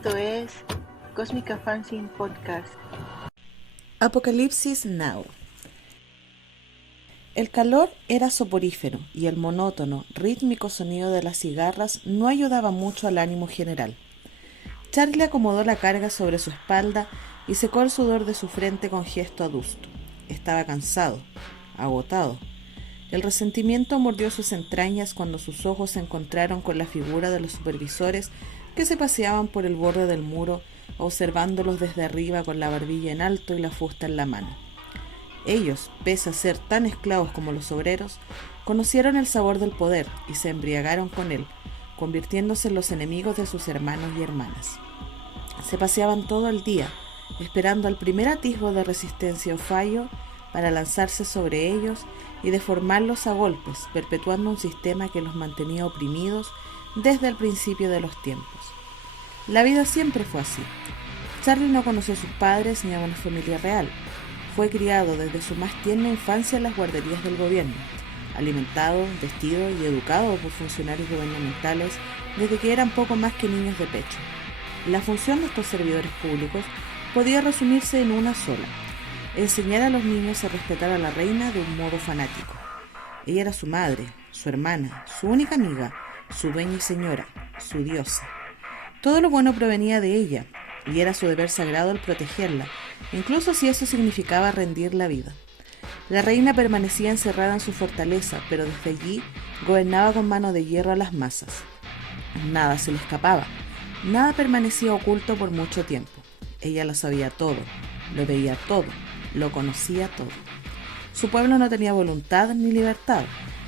Esto es Cósmica Fanzine Podcast. Apocalipsis Now. El calor era soporífero y el monótono, rítmico sonido de las cigarras no ayudaba mucho al ánimo general. Charlie acomodó la carga sobre su espalda y secó el sudor de su frente con gesto adusto. Estaba cansado, agotado. El resentimiento mordió sus entrañas cuando sus ojos se encontraron con la figura de los supervisores que se paseaban por el borde del muro, observándolos desde arriba con la barbilla en alto y la fusta en la mano. Ellos, pese a ser tan esclavos como los obreros, conocieron el sabor del poder y se embriagaron con él, convirtiéndose en los enemigos de sus hermanos y hermanas. Se paseaban todo el día, esperando al primer atisbo de resistencia o fallo para lanzarse sobre ellos y deformarlos a golpes, perpetuando un sistema que los mantenía oprimidos desde el principio de los tiempos. La vida siempre fue así. Charlie no conoció a sus padres ni a una familia real. Fue criado desde su más tierna infancia en las guarderías del gobierno, alimentado, vestido y educado por funcionarios gubernamentales desde que eran poco más que niños de pecho. La función de estos servidores públicos podía resumirse en una sola: enseñar a los niños a respetar a la reina de un modo fanático. Ella era su madre, su hermana, su única amiga, su dueña y señora, su diosa. Todo lo bueno provenía de ella, y era su deber sagrado el protegerla, incluso si eso significaba rendir la vida. La reina permanecía encerrada en su fortaleza, pero desde allí gobernaba con mano de hierro a las masas. Nada se le escapaba, nada permanecía oculto por mucho tiempo. Ella lo sabía todo, lo veía todo, lo conocía todo. Su pueblo no tenía voluntad ni libertad.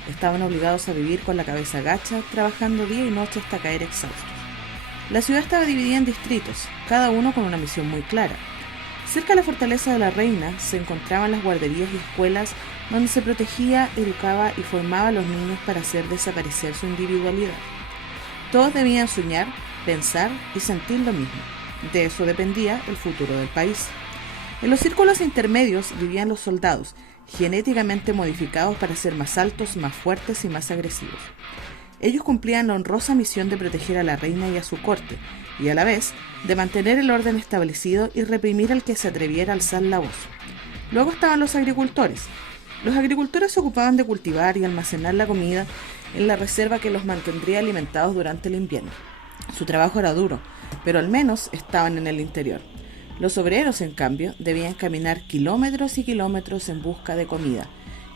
Estaban obligados a vivir con la cabeza gacha, trabajando día y noche hasta caer exhaustos. La ciudad estaba dividida en distritos, cada uno con una misión muy clara. Cerca de la fortaleza de la reina se encontraban las guarderías y escuelas donde se protegía, educaba y formaba a los niños para hacer desaparecer su individualidad. Todos debían soñar, pensar y sentir lo mismo. De eso dependía el futuro del país. En los círculos intermedios vivían los soldados, genéticamente modificados para ser más altos, más fuertes y más agresivos. Ellos cumplían la honrosa misión de proteger a la reina y a su corte, y a la vez de mantener el orden establecido y reprimir al que se atreviera a alzar la voz. Luego estaban los agricultores. Los agricultores se ocupaban de cultivar y almacenar la comida en la reserva que los mantendría alimentados durante el invierno. Su trabajo era duro, pero al menos estaban en el interior. Los obreros, en cambio, debían caminar kilómetros y kilómetros en busca de comida,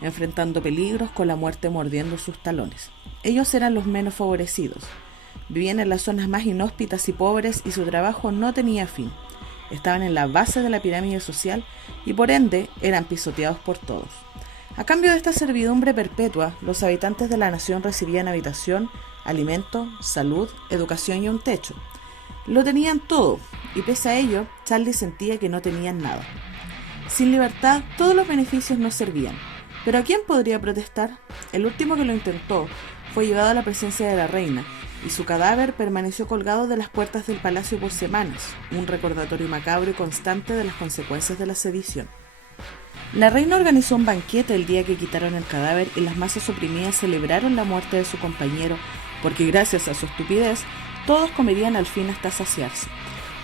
enfrentando peligros con la muerte mordiendo sus talones. Ellos eran los menos favorecidos. Vivían en las zonas más inhóspitas y pobres y su trabajo no tenía fin. Estaban en la base de la pirámide social y por ende eran pisoteados por todos. A cambio de esta servidumbre perpetua, los habitantes de la nación recibían habitación, alimento, salud, educación y un techo. Lo tenían todo, y pese a ello, Charlie sentía que no tenían nada. Sin libertad, todos los beneficios no servían. ¿Pero a quién podría protestar? El último que lo intentó fue llevado a la presencia de la reina, y su cadáver permaneció colgado de las puertas del palacio por semanas, un recordatorio macabro y constante de las consecuencias de la sedición. La reina organizó un banquete el día que quitaron el cadáver y las masas oprimidas celebraron la muerte de su compañero, porque gracias a su estupidez, todos comerían al fin hasta saciarse.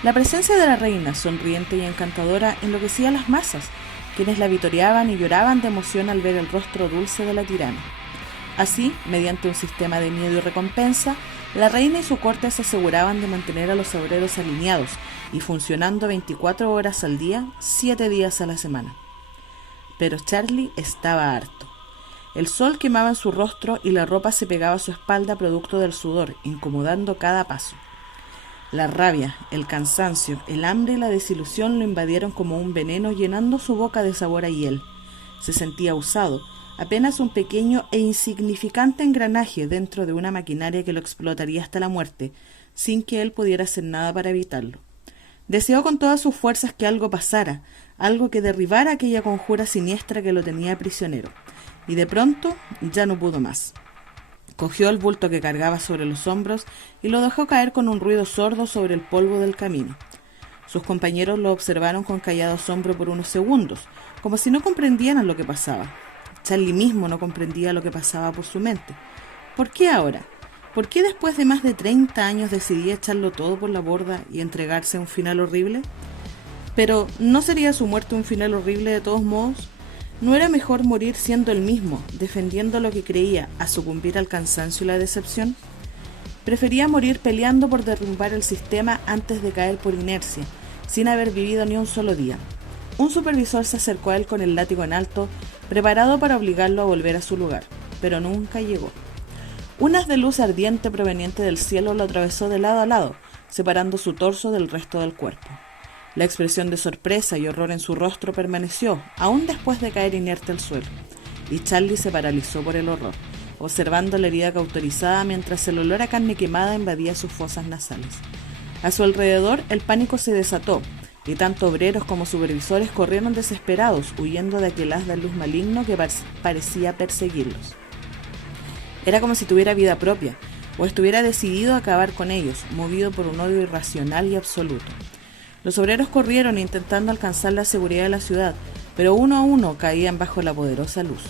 La presencia de la reina, sonriente y encantadora, enloquecía a las masas, quienes la vitoreaban y lloraban de emoción al ver el rostro dulce de la tirana. Así, mediante un sistema de miedo y recompensa, la reina y su corte se aseguraban de mantener a los obreros alineados y funcionando 24 horas al día, 7 días a la semana. Pero Charlie estaba harto. El sol quemaba en su rostro y la ropa se pegaba a su espalda producto del sudor, incomodando cada paso. La rabia, el cansancio, el hambre y la desilusión lo invadieron como un veneno, llenando su boca de sabor a hiel. Se sentía usado, apenas un pequeño e insignificante engranaje dentro de una maquinaria que lo explotaría hasta la muerte, sin que él pudiera hacer nada para evitarlo. Deseó con todas sus fuerzas que algo pasara, algo que derribara aquella conjura siniestra que lo tenía prisionero, y de pronto ya no pudo más. Cogió el bulto que cargaba sobre los hombros y lo dejó caer con un ruido sordo sobre el polvo del camino. Sus compañeros lo observaron con callado asombro por unos segundos, como si no comprendieran lo que pasaba. Charlie mismo no comprendía lo que pasaba por su mente. ¿Por qué ahora? ¿Por qué después de más de 30 años decidía echarlo todo por la borda y entregarse a un final horrible? Pero, ¿no sería su muerte un final horrible de todos modos? ¿No era mejor morir siendo el mismo, defendiendo lo que creía, a sucumbir al cansancio y la decepción? Prefería morir peleando por derrumbar el sistema antes de caer por inercia, sin haber vivido ni un solo día. Un supervisor se acercó a él con el látigo en alto, preparado para obligarlo a volver a su lugar, pero nunca llegó. Un haz de luz ardiente proveniente del cielo lo atravesó de lado a lado, separando su torso del resto del cuerpo. La expresión de sorpresa y horror en su rostro permaneció, aún después de caer inerte al suelo, y Charlie se paralizó por el horror, observando la herida cauterizada mientras el olor a carne quemada invadía sus fosas nasales. A su alrededor, el pánico se desató, y tanto obreros como supervisores corrieron desesperados, huyendo de aquel haz de luz maligno que parecía perseguirlos. Era como si tuviera vida propia, o estuviera decidido a acabar con ellos, movido por un odio irracional y absoluto. Los obreros corrieron intentando alcanzar la seguridad de la ciudad, pero uno a uno caían bajo la poderosa luz.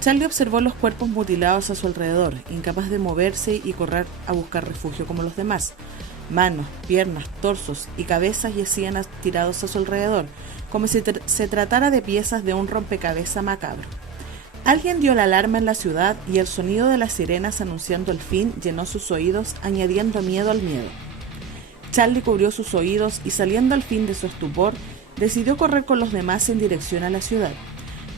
Charlie observó los cuerpos mutilados a su alrededor, incapaz de moverse y correr a buscar refugio como los demás. Manos, piernas, torsos y cabezas yacían tirados a su alrededor, como si se tratara de piezas de un rompecabezas macabro. Alguien dio la alarma en la ciudad y el sonido de las sirenas anunciando el fin llenó sus oídos, añadiendo miedo al miedo. Charlie cubrió sus oídos y, saliendo al fin de su estupor, decidió correr con los demás en dirección a la ciudad.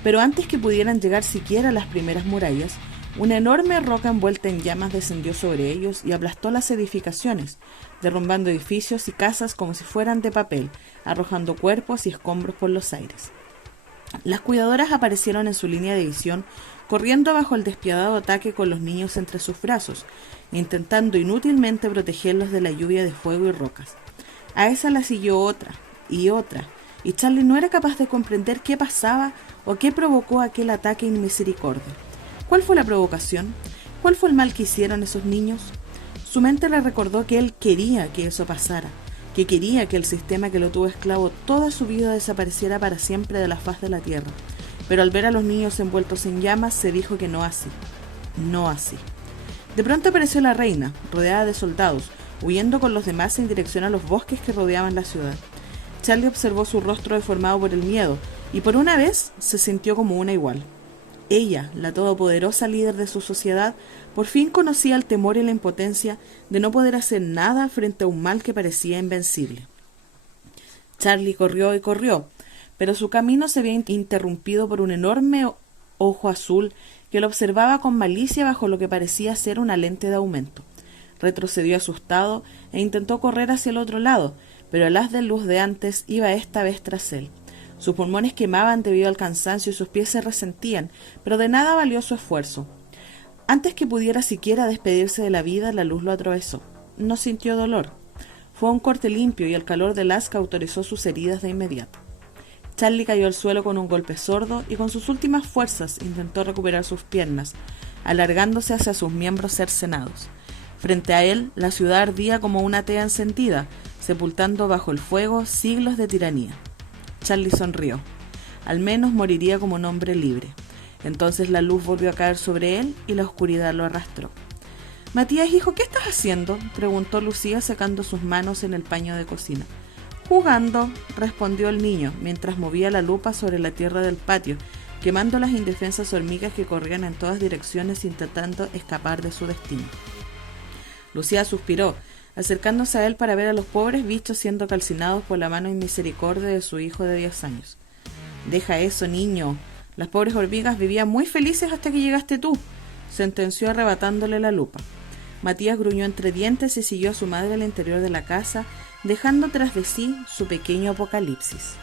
Pero antes que pudieran llegar siquiera a las primeras murallas, una enorme roca envuelta en llamas descendió sobre ellos y aplastó las edificaciones, derrumbando edificios y casas como si fueran de papel, arrojando cuerpos y escombros por los aires. Las cuidadoras aparecieron en su línea de visión, corriendo bajo el despiadado ataque con los niños entre sus brazos, intentando inútilmente protegerlos de la lluvia de fuego y rocas. A esa la siguió otra, y Charlie no era capaz de comprender qué pasaba o qué provocó aquel ataque sin misericordia. ¿Cuál fue la provocación? ¿Cuál fue el mal que hicieron esos niños? Su mente le recordó que él quería que eso pasara, que quería que el sistema que lo tuvo esclavo toda su vida desapareciera para siempre de la faz de la tierra. Pero al ver a los niños envueltos en llamas, se dijo que no así. No así. De pronto apareció la reina, rodeada de soldados, huyendo con los demás en dirección a los bosques que rodeaban la ciudad. Charlie observó su rostro deformado por el miedo, y por una vez se sintió como una igual. Ella, la todopoderosa líder de su sociedad, por fin conocía el temor y la impotencia de no poder hacer nada frente a un mal que parecía invencible. Charlie corrió y corrió, pero su camino se había interrumpido por un enorme ojo azul que lo observaba con malicia bajo lo que parecía ser una lente de aumento. Retrocedió asustado e intentó correr hacia el otro lado, pero el haz de luz de antes iba esta vez tras él. Sus pulmones quemaban debido al cansancio y sus pies se resentían, pero de nada valió su esfuerzo. Antes que pudiera siquiera despedirse de la vida, la luz lo atravesó. No sintió dolor. Fue un corte limpio y el calor del haz cauterizó sus heridas de inmediato. Charlie cayó al suelo con un golpe sordo y con sus últimas fuerzas intentó recuperar sus piernas, alargándose hacia sus miembros cercenados. Frente a él, la ciudad ardía como una tea encendida, sepultando bajo el fuego siglos de tiranía. Charlie sonrió. Al menos moriría como un hombre libre. Entonces la luz volvió a caer sobre él y la oscuridad lo arrastró. «Matías, hijo, ¿qué estás haciendo?», preguntó Lucía secando sus manos en el paño de cocina. «Jugando», respondió el niño, mientras movía la lupa sobre la tierra del patio, quemando las indefensas hormigas que corrían en todas direcciones intentando escapar de su destino. Lucía suspiró, acercándose a él para ver a los pobres bichos siendo calcinados por la mano inmisericordia de su hijo de 10 años. «Deja eso, niño. Las pobres hormigas vivían muy felices hasta que llegaste tú», sentenció arrebatándole la lupa. Matías gruñó entre dientes y siguió a su madre al interior de la casa, dejando tras de sí su pequeño apocalipsis.